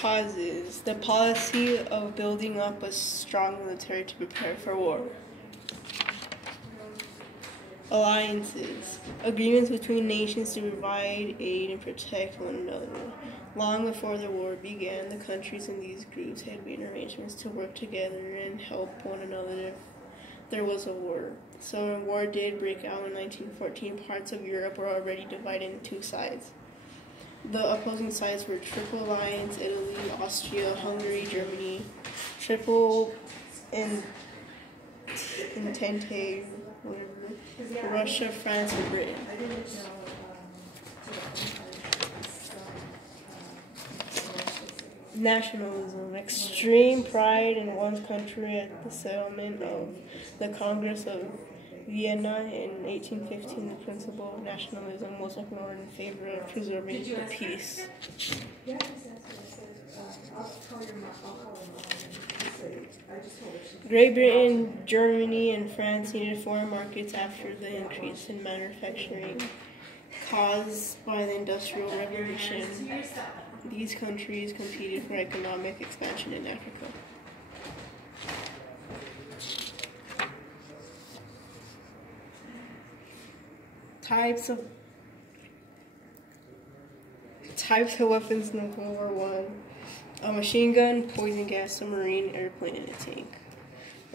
Causes: the policy of building up a strong military to prepare for war. Alliances: agreements between nations to provide aid and protect one another. Long before the war began, the countries in these groups had made arrangements to work together and help one another if there was a war. So when war did break out in 1914, parts of Europe were already divided into two sides. The opposing sides were Triple Alliance: Italy, Austria, Hungary, Germany. Triple Entente: Russia, France, and Britain. Nationalism: extreme pride in one's country at the settlement of the Congress of Vienna in 1815. The principle of nationalism was ignored in favor of preserving the peace. Great Britain, Germany, and France needed foreign markets after the increase in manufacturing caused by the Industrial Revolution. These countries competed for economic expansion in Africa. Types of weapons in World War I: a machine gun, poison gas, submarine, airplane, and a tank.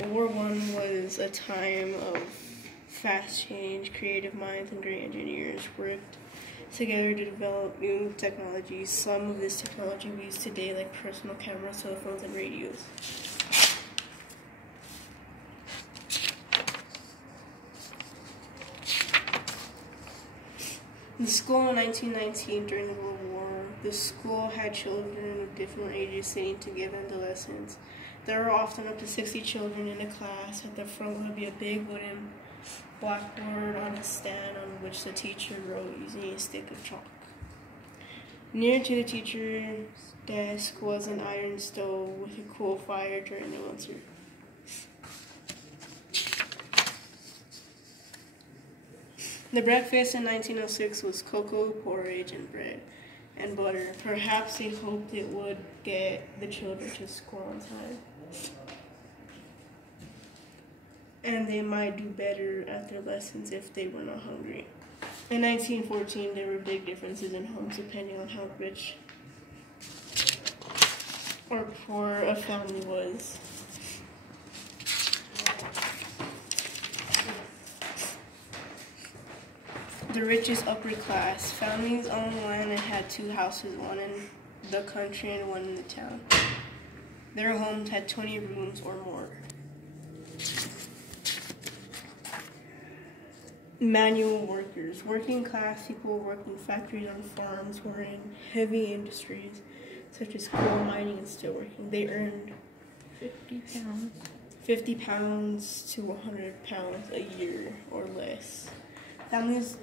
World War I was a time of fast change. Creative minds and great engineers worked together to develop new technologies. Some of this technology we use today, like personal cameras, cell phones, and radios. The school in 1919, during the World War, the school had children of different ages sitting together in the lessons. There were often up to 60 children in a class. At the front would be a big wooden blackboard on a stand on which the teacher wrote using a stick of chalk. Near to the teacher's desk was an iron stove with a cool fire during the winter. The breakfast in 1906 was cocoa, porridge, and bread and butter. Perhaps they hoped it would get the children to school on time, and they might do better at their lessons if they were not hungry. In 1914, there were big differences in homes depending on how rich or poor a family was. The richest upper class families owned land and had two houses, one in the country and one in the town. Their homes had 20 rooms or more. Manual workers. Working class people worked in factories on farms or in heavy industries such as coal mining and steelworking. They earned 50 pounds to 100 pounds a year or less. Families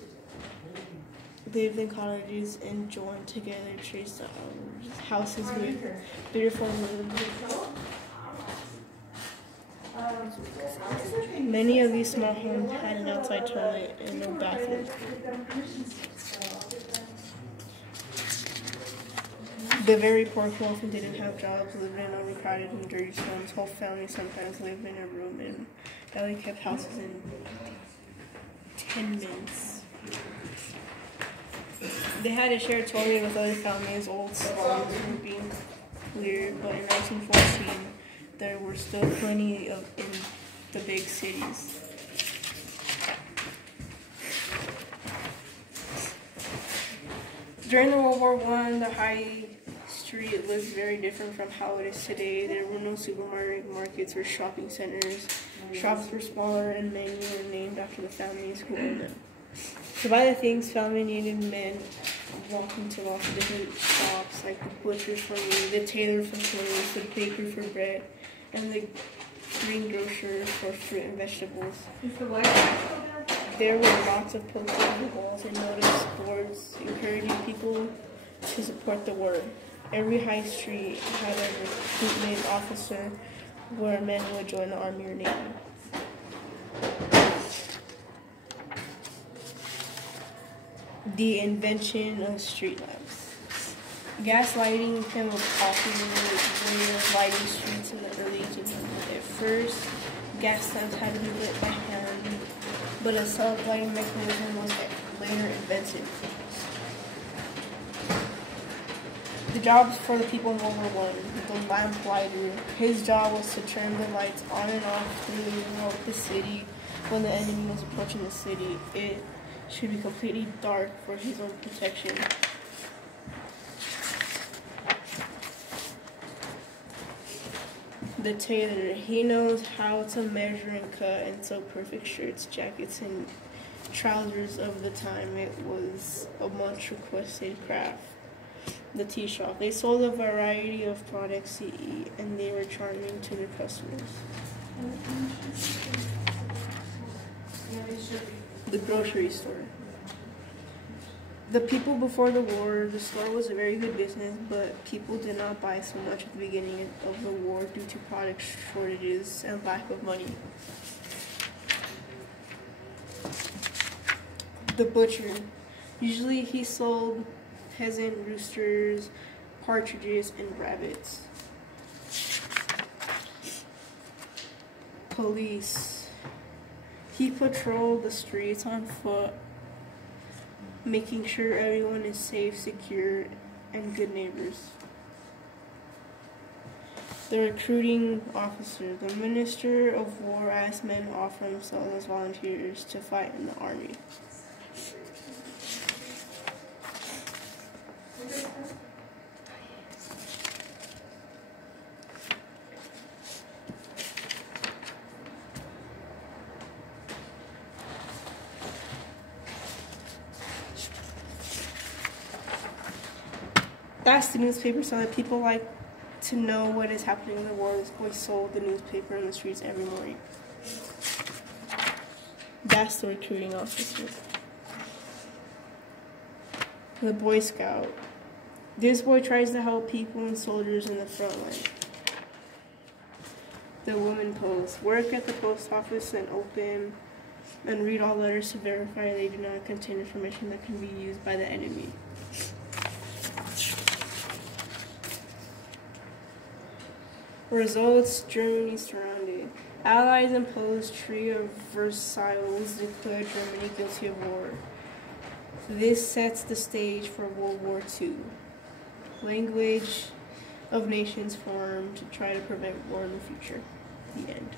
lived in cottages and joined together traced houses with beautiful rooms. Many of these small homes had an outside toilet and no bathroom. The very poor who often didn't have jobs lived in overcrowded and dirty homes. Whole families sometimes lived in a room and barely kept houses in tenements. They had a shared toilet with other families. Old slums were being cleared, but in 1914 there were still plenty of in the big cities. During the World War I, the high street was very different from how it is today. There were no supermarkets or shopping centers. Shops were smaller and many were named after the families who owned them. To buy the things family needed meant walking to lots of different shops, like the butcher for meat, the tailor for clothes, the baker for bread, and the greengrocer for fruit and vegetables. There were lots of posters and walls and notice boards encouraging people to support the war. Every high street had a recruitment officer where men would join the army or navy. The invention of street lamps. Gaslighting became a popular way of lighting streets in the early 1800s. At first, gas lamps had to be lit by hand, but a self-lighting mechanism was later invented. The jobs for the people in World War I, the lamplighter. His job was to turn the lights on and off throughout the city. When the enemy was approaching the city, it should be completely dark for his own protection. The tailor, he knows how to measure and cut and sew perfect shirts, jackets, and trousers of the time. It was a much requested craft. The tea shop, they sold a variety of products to eat, and they were charming to their customers. The grocery store. The people before the war, the store was a very good business, but people did not buy so much at the beginning of the war due to product shortages and lack of money. The butcher. Usually he sold peasant roosters, partridges, and rabbits. Police. He patrolled the streets on foot, making sure everyone is safe, secure, and good neighbors. The recruiting officer. The Minister of War asked men to offer themselves as volunteers to fight in the army. That's the newspaper, so that people like to know what is happening in the world. We sold the newspaper in the streets every morning. That's the recruiting officer. The Boy Scout. This boy tries to help people and soldiers in the front line. The Woman Post. Work at the post office and open and read all letters to verify they do not contain information that can be used by the enemy. Results, Germany surrounded. Allies imposed Treaty of Versailles, declared Germany guilty of war. This sets the stage for World War II. Language of nations formed to try to prevent war in the future. The end.